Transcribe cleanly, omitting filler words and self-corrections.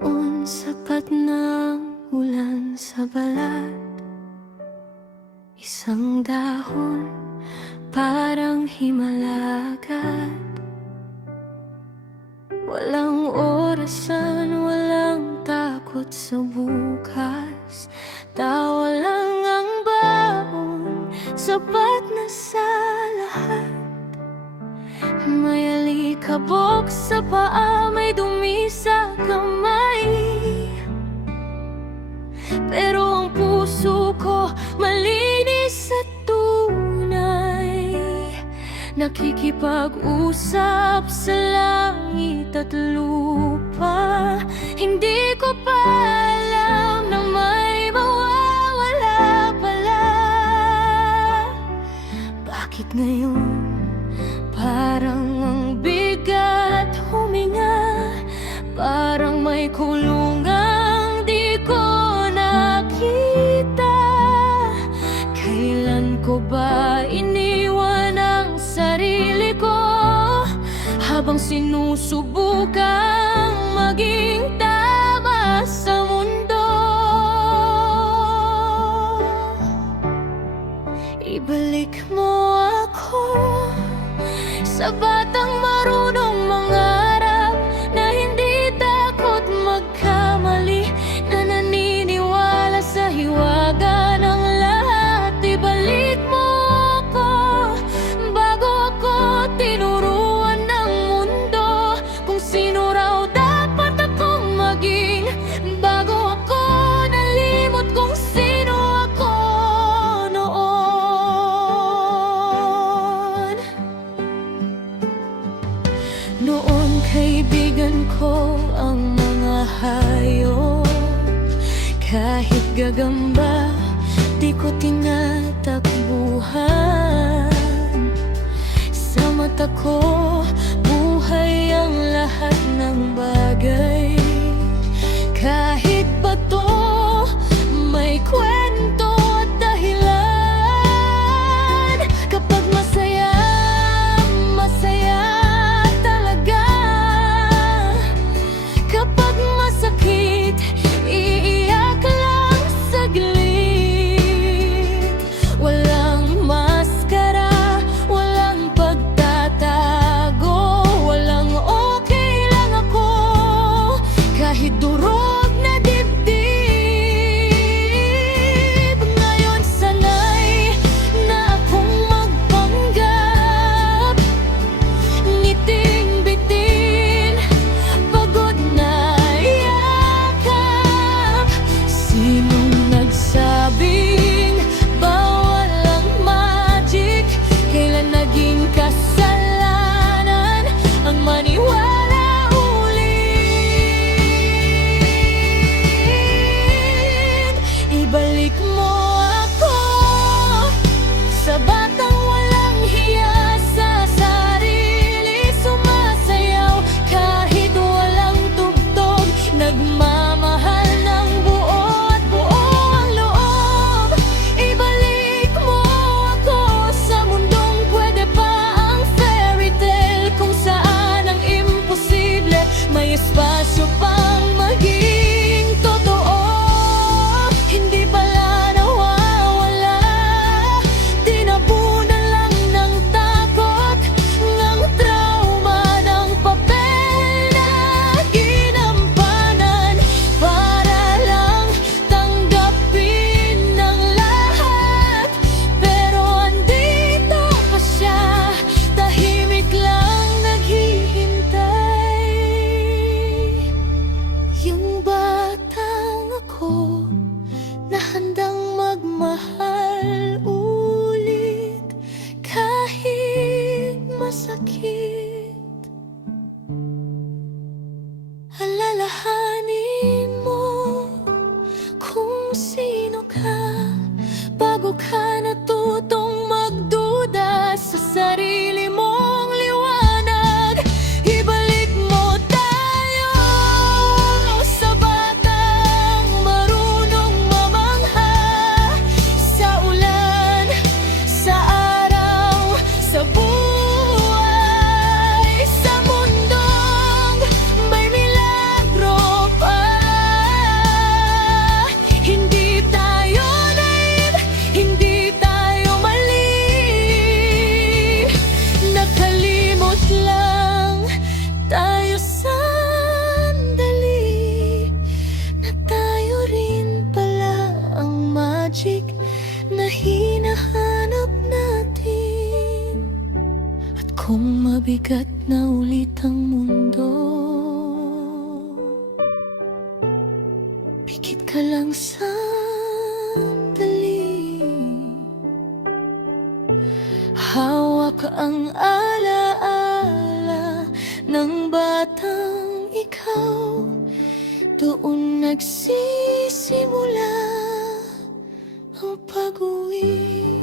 Noon sapat ng ulan sa balat, isang dahon parang himalagat. Walang orasan, walang takot sa bukas. Tawa lang ang baon, sapat na sa lahat. May alikabok sa paa, may dumi sa kamay, pero ang puso ko malinis at tunay. Nakikipag-usap sa langit at lupa. Hindi ko pa alam na may mawawala pala. Bakit ngayon parang ang bigat huminga? Parang may kulungang di ko nakita. Kailan ko ba iniwan ang sarili ko, habang sinusubukang maging tama sa mundo? Ibalik mo ako sa batang marunong mangarap, na hindi takot magkamali, na naniniwala sa hiwaga ng lahat. Ibalik mo ako bago ako tinuruan ng mundo kung sino raw dapat akong maging, bago ako nalimot kung sino ako noon. Noon kaibigan ko ang mga hayop, kahit gagamba di ko tinatakbuhan. Sa mata ko buhay ang lahat ng bagay, kahit bato may kwento at dahilan. Kapag masaya, masaya talaga. Kapag masakit, iiyak lang saglit. Walang maskara, walang pagtatago. Kung mabigat na ulit ang mundo, pikit ka lang sandali. Hawak ang alaala ng batang ikaw. Doon nagsisimula ang pag-uwi.